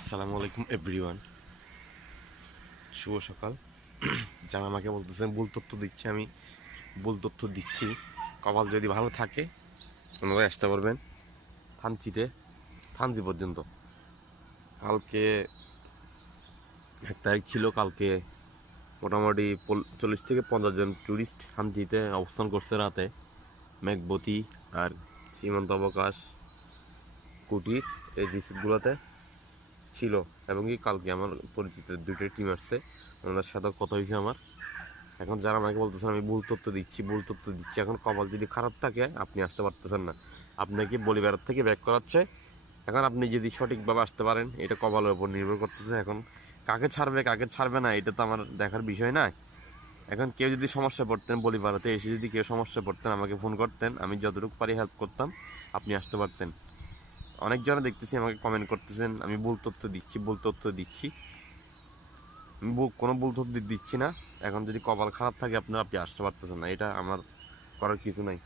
আসসালামু আলাইকুম এভরিওয়ান, শুভ সকাল। যারা আমাকে বলতেছেন ভুল তথ্য দিচ্ছি, আমি ভুল তথ্য দিচ্ছি। কপাল যদি ভালো থাকে ওনারা আসতে পারবেন থানচিতে, থানচি পর্যন্ত। কালকে 1 তারিখ ছিল, কালকে মোটামুটি 40 থেকে 50 জন ট্যুরিস্ট থানচিতে অবস্থান করছে রাতে। মেঘবতী আর সীমান্ত অবকাশ কুটির এই রিসোর্টগুলোতে ছিল। এবং কি কালকে আমার পরিচিত 2টা টিম আসছে, ওনাদের সাথে কথা হয়েছে আমার। এখন যারা আমাকে বলতেছেন আমি ভুল তথ্য দিচ্ছি, এখন কপাল যদি খারাপ থাকে আপনি আসতে পারতেছেন না। আপনাকে বলিবার থেকে ব্যাক করাচ্ছে। এখন আপনি যদি সঠিকভাবে আসতে পারেন, এটা কপালের উপর নির্ভর করতেছে। এখন কাকে ছাড়বে কাকে ছাড়বে না এটা তো আমার দেখার বিষয় না। এখন কেউ যদি সমস্যা পড়তেন, বলিপাড়াতে এসে যদি কেউ সমস্যা পড়তেন আমাকে ফোন করতেন, আমি যতটুকু পারি হেল্প করতাম, আপনি আসতে পারতেন। অনেকজনে দেখতেছি আমাকে কমেন্ট করতেছেন আমি ভুল তথ্য দিচ্ছি। আমি কোনো ভুল তথ্য দিচ্ছি না। এখন যদি কপাল খারাপ থাকে আপনি আসতে পারতেছেন না, এটা আমার করার কিছু নাই।